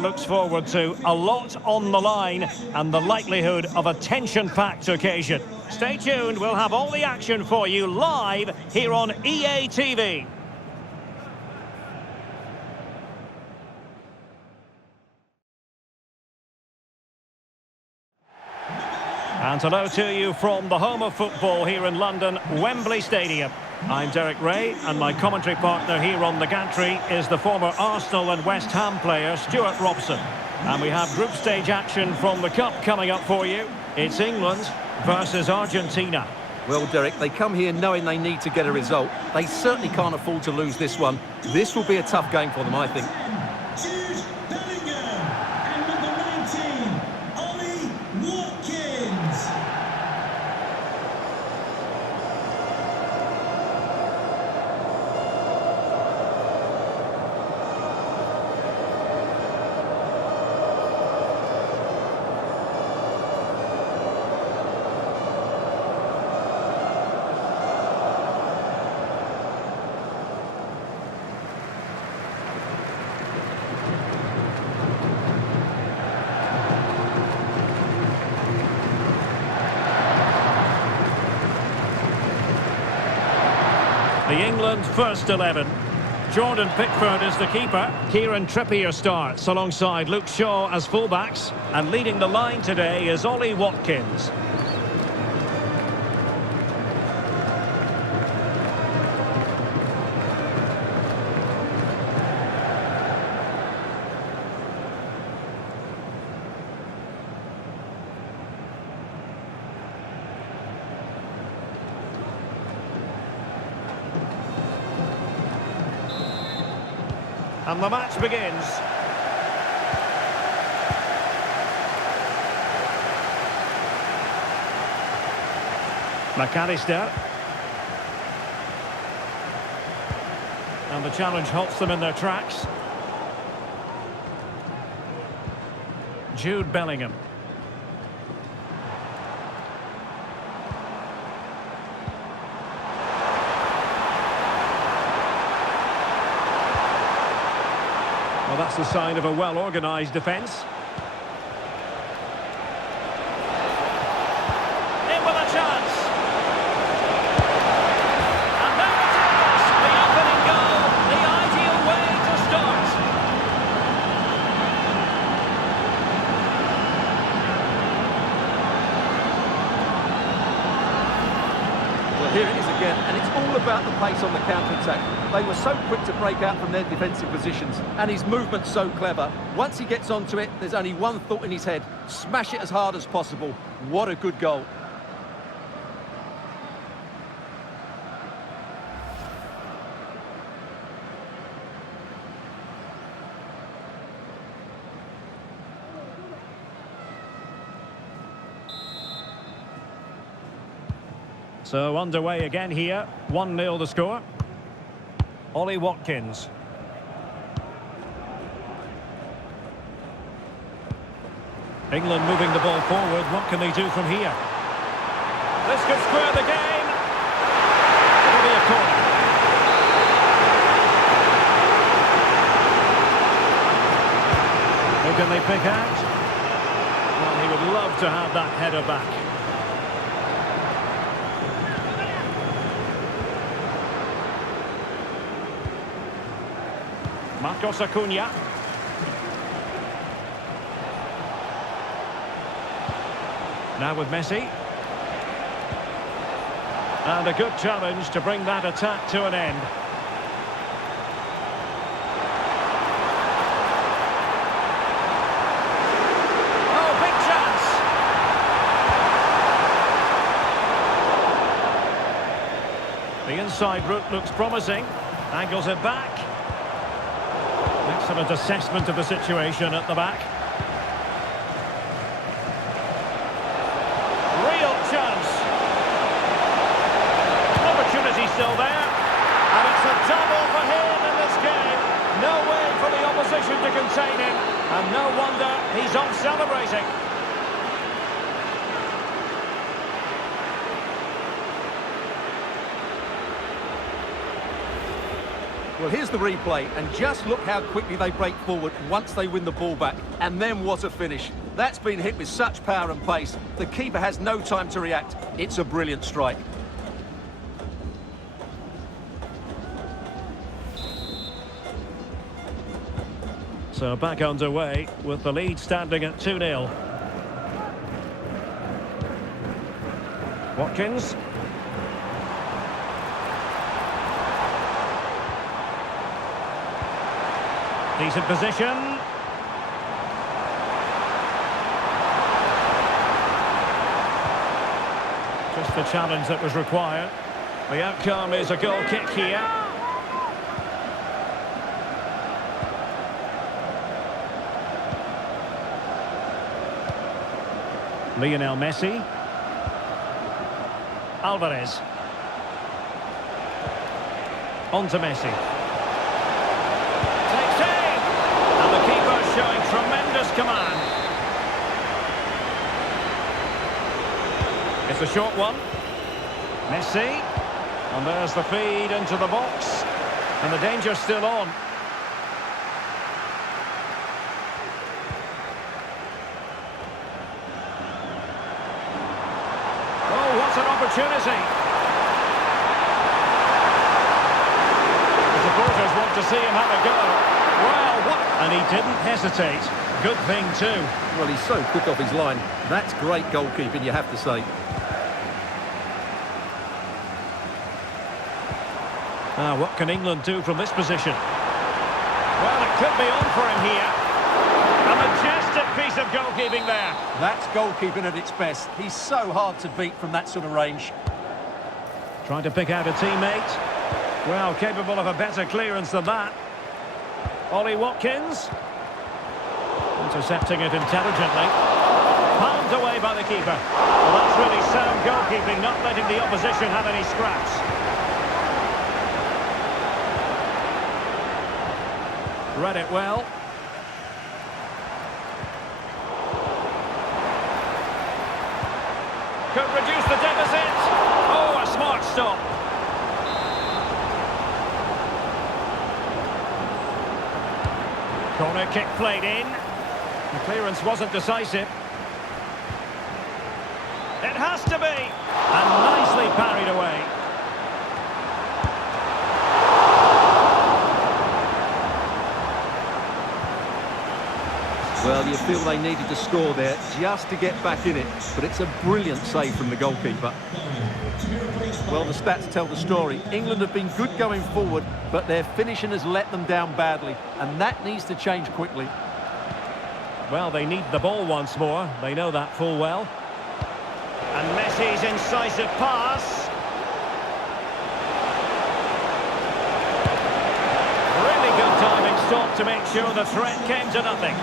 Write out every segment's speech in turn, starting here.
Looks forward to a lot on the line and the likelihood of a tension-packed occasion. Stay tuned, we'll have all the action for you live here on EA TV. And hello to you from the home of football here in London, Wembley Stadium. I'm Derek Ray, and my commentary partner here on the gantry is the former Arsenal and West Ham player Stuart Robson. And we have group stage action from the Cup coming up for you. It's England versus Argentina. Well, Derek, they come here knowing they need to get a result. They certainly can't afford to lose this one. This will be a tough game for them, I think. The England first 11. Jordan Pickford is the keeper. Kieran Trippier starts alongside Luke Shaw as fullbacks. And leading the line today is Ollie Watkins. And the match begins. McAllister. And the challenge halts them in their tracks. Jude Bellingham. Well, that's the sign of a well-organised defence. In with a chance. And there it is! The opening goal, the ideal way to start. Well, here it is again, and it's all about the pace on the counter-attack. They were so quick to break out from their defensive positions, and his movement's so clever. Once he gets onto it, there's only one thought in his head: smash it as hard as possible. What a good goal. So underway again here, 1-0 the score. Ollie Watkins. England moving the ball forward. What can they do from here? This could square the game. It'll be a corner. Who can they pick out? Well, he would love to have that header back. Marcos Acuna. Now with Messi. And a good challenge to bring that attack to an end. Oh, big chance! The inside route looks promising. Angles it back. Excellent assessment of the situation at the back. Real chance. Opportunity still there. And it's a double for him in this game. No way for the opposition to contain him. And no wonder he's off celebrating. Well, here's the replay, and just look how quickly they break forward once they win the ball back. And then what a finish. That's been hit with such power and pace. The keeper has no time to react. It's a brilliant strike. So back underway with the lead standing at 2-0. Watkins. Decent position. Just the challenge that was required. The outcome is a goal kick here. Lionel Messi. Alvarez. On to Messi. Takes aim! And the keeper showing tremendous command. It's a short one. Messi. And there's the feed into the box. And the danger's still on. Oh, what an opportunity. The supporters want to see him have a go. Well, what? And he didn't hesitate. Good thing too. Well, he's so quick off his line. That's great goalkeeping, you have to say. Now, what can England do from this position? Well, it could be on for him here. A majestic piece of goalkeeping there. That's goalkeeping at its best. He's so hard to beat from that sort of range. Trying to pick out a teammate. Well, capable of a better clearance than that. Ollie Watkins. Intercepting it intelligently. Palmed away by the keeper. Well, that's really sound goalkeeping, not letting the opposition have any scraps. Read it well. Could reduce the deficit. Oh, a smart stop. Corner kick played in. The clearance wasn't decisive. It has to be. And nicely parried away. Well, you feel they needed to score there just to get back in it, but it's a brilliant save from the goalkeeper. Well, the stats tell the story. England have been good going forward, but their finishing has let them down badly, and that needs to change quickly. Well, they need the ball once more. They know that full well. And Messi's incisive pass. Really good timing stop to make sure the threat came to nothing.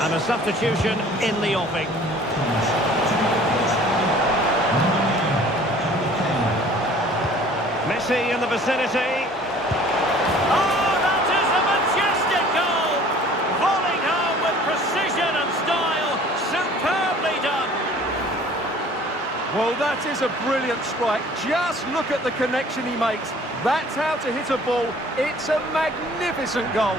And a substitution in the offing. Messi in the vicinity. Oh, that is a majestic goal! Volleying home with precision and style. Superbly done. Well, that is a brilliant strike. Just look at the connection he makes. That's how to hit a ball. It's a magnificent goal.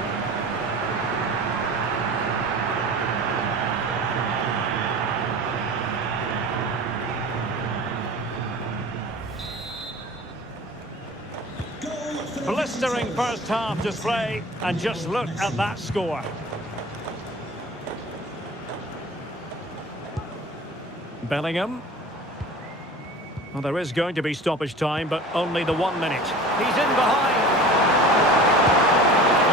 Blistering first half display, and just look at that score. Bellingham. Well, there is going to be stoppage time, but only the 1 minute. He's in behind.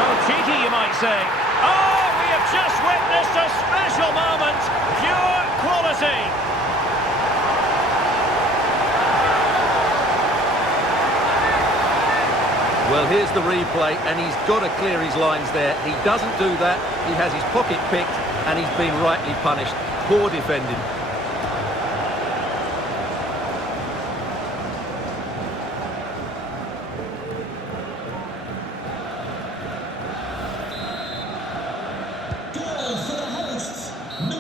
Oh, cheeky, you might say. Oh, we have just witnessed a special moment. Pure quality. Well, here's the replay, and he's got to clear his lines there. He doesn't do that. He has his pocket picked, and he's been rightly punished. Poor defending.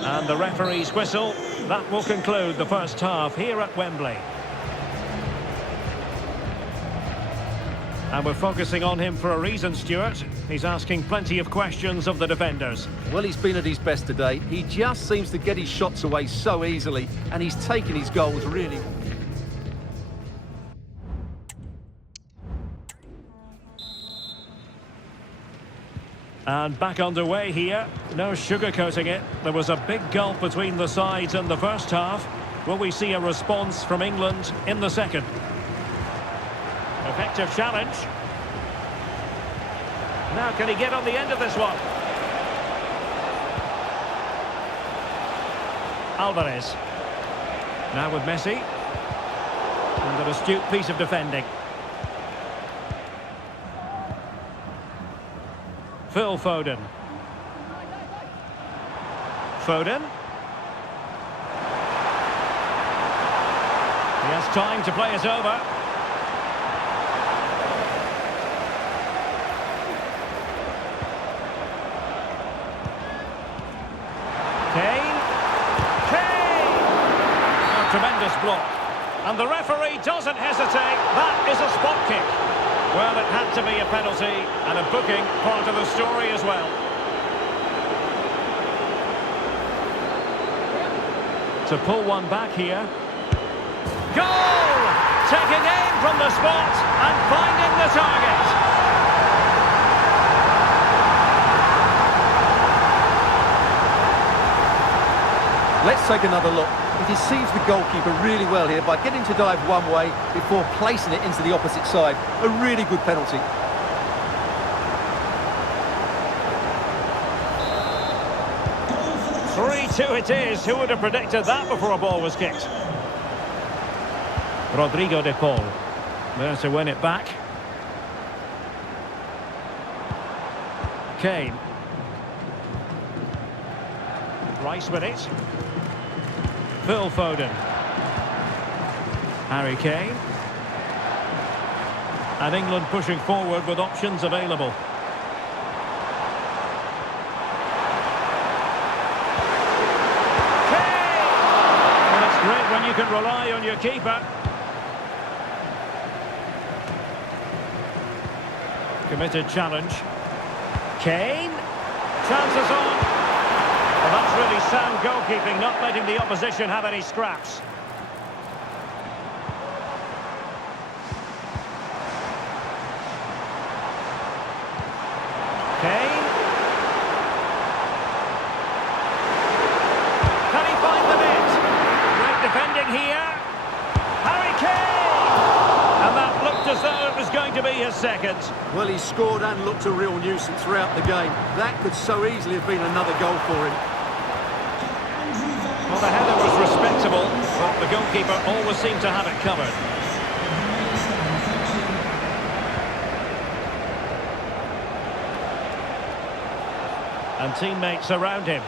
And the referee's whistle. That will conclude the first half here at Wembley. And we're focusing on him for a reason, Stuart. He's asking plenty of questions of the defenders. Well, he's been at his best today. He just seems to get his shots away so easily, and he's taken his goals really. And back underway here. No sugarcoating it. There was a big gulf between the sides in the first half. Will we see a response from England in the second? Effective challenge. Now can he get on the end of this one? Alvarez. Now with Messi. And an astute piece of defending. Phil Foden. Foden. He has time to play it over. Tremendous block. And the referee doesn't hesitate. That is a spot kick. Well, it had to be a penalty, and a booking part of the story as well. To pull one back here. Goal! Taking aim from the spot and finding the target. Let's take another look. He deceives the goalkeeper really well here by getting to dive one way before placing it into the opposite side. A really good penalty. "3-2 it is. Who would have predicted that before a ball was kicked? Rodrigo de Paul. There to win it back. Kane. Rice with it. Phil Foden. Harry Kane. And England pushing forward with options available. Kane! Well, it's great when you can rely on your keeper. Committed challenge. Kane. Chances on. Well, that's really sound goalkeeping, not letting the opposition have any scraps. Kane. Can he find the net? Great defending here. Harry Kane! And that looked as though it was going to be his second. Well, he scored and looked a real nuisance throughout the game. That could so easily have been another goal for him. Well, the header was respectable, but the goalkeeper always seemed to have it covered. And teammates around him.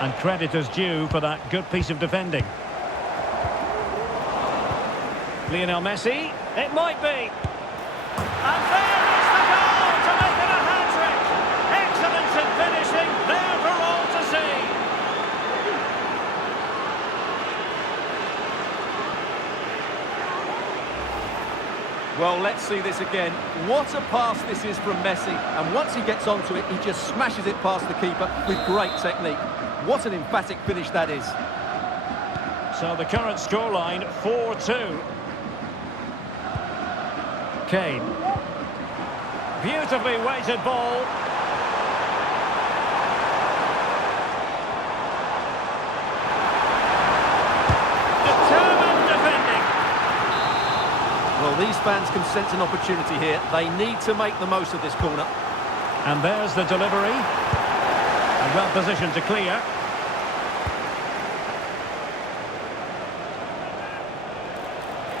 And credit is due for that good piece of defending. Lionel Messi, it might be. And there is the goal to make it a hat-trick. Excellence in finishing, there for all to see. Well, let's see this again. What a pass this is from Messi. And once he gets onto it, he just smashes it past the keeper with great technique. What an emphatic finish that is. So the current scoreline, 4-2. Kane. Beautifully weighted ball. Determined defending. Well, these fans can sense an opportunity here. They need to make the most of this corner. And there's the delivery. And well positioned to clear.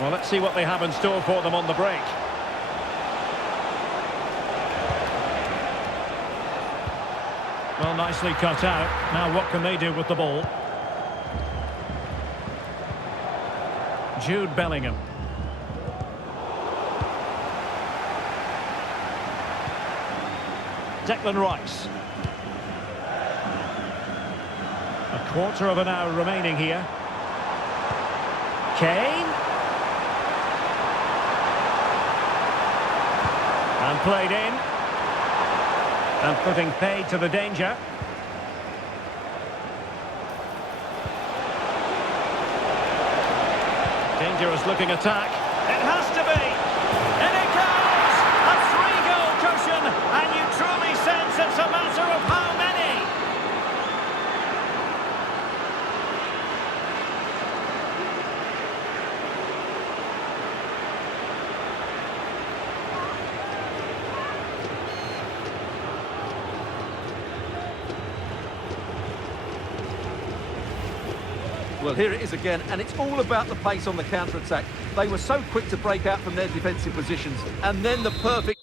Well, let's see what they have in store for them on the break. Well, nicely cut out. Now what can they do with the ball? Jude Bellingham. Declan Rice. A quarter of an hour remaining here. Kane. And played in. And putting paid to the danger. Dangerous looking attack. It has to be. And it goes! A 3-goal cushion. And you truly sense it's a matter of how many. Well, here it is again, and it's all about the pace on the counter-attack. They were so quick to break out from their defensive positions, and then the perfect...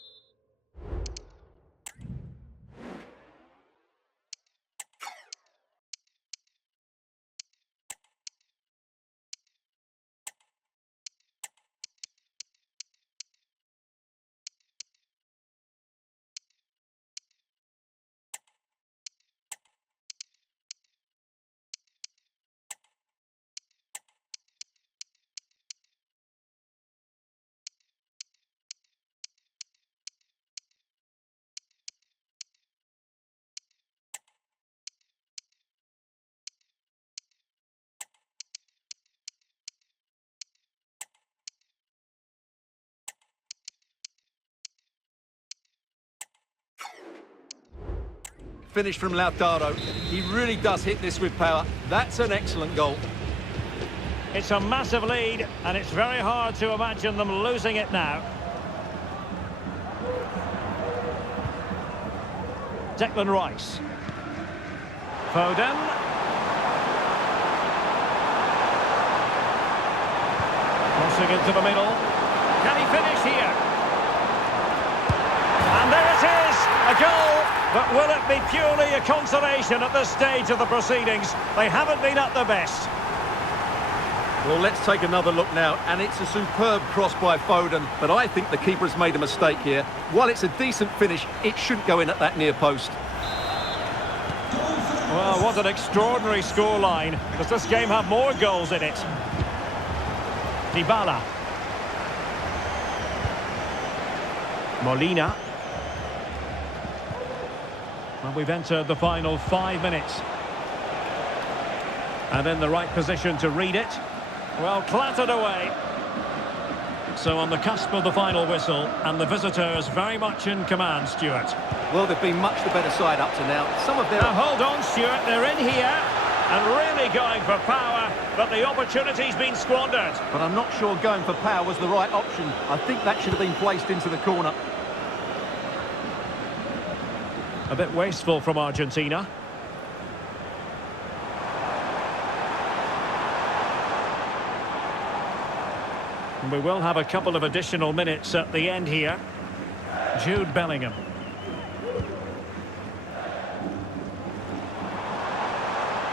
Finish from Lautaro. He really does hit this with power. That's an excellent goal. It's a massive lead, and it's very hard to imagine them losing it now. Declan Rice. Foden. Crossing into the middle. Can he finish here? And there it is, a goal. But will it be purely a consolation at this stage of the proceedings? They haven't been at their best. Well, let's take another look now, and it's a superb cross by Foden, but I think the keeper has made a mistake here. While it's a decent finish, it shouldn't go in at that near post. Well, what an extraordinary scoreline. Does this game have more goals in it? Dybala. Molina. Well, we've entered the final 5 minutes. And in the right position to read it. Well, clattered away. So on the cusp of the final whistle, and the visitors very much in command, Stuart. Well, they've been much the better side up to now. Some of their... Now hold on, Stuart, they're in here and really going for power, but the opportunity's been squandered. But I'm not sure going for power was the right option. I think that should have been placed into the corner. A bit wasteful from Argentina. And we will have a couple of additional minutes at the end here. Jude Bellingham.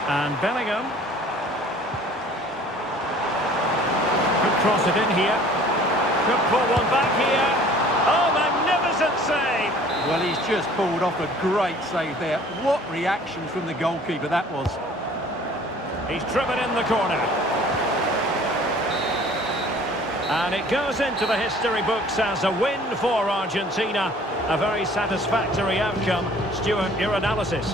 And Bellingham. Could cross it in here. Could pull one back here. Oh, magnificent save! Well, he's just pulled off a great save there. What reaction from the goalkeeper that was. He's driven in the corner. And it goes into the history books as a win for Argentina. A very satisfactory outcome. Stuart, your analysis?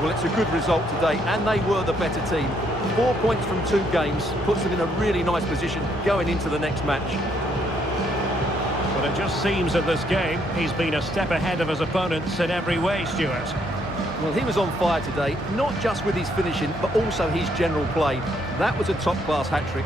Well, it's a good result today, and they were the better team. 4 points from 2 games puts them in a really nice position going into the next match. But it just seems that this game, he's been a step ahead of his opponents in every way, Stuart. Well, he was on fire today, not just with his finishing, but also his general play. That was a top-class hat-trick.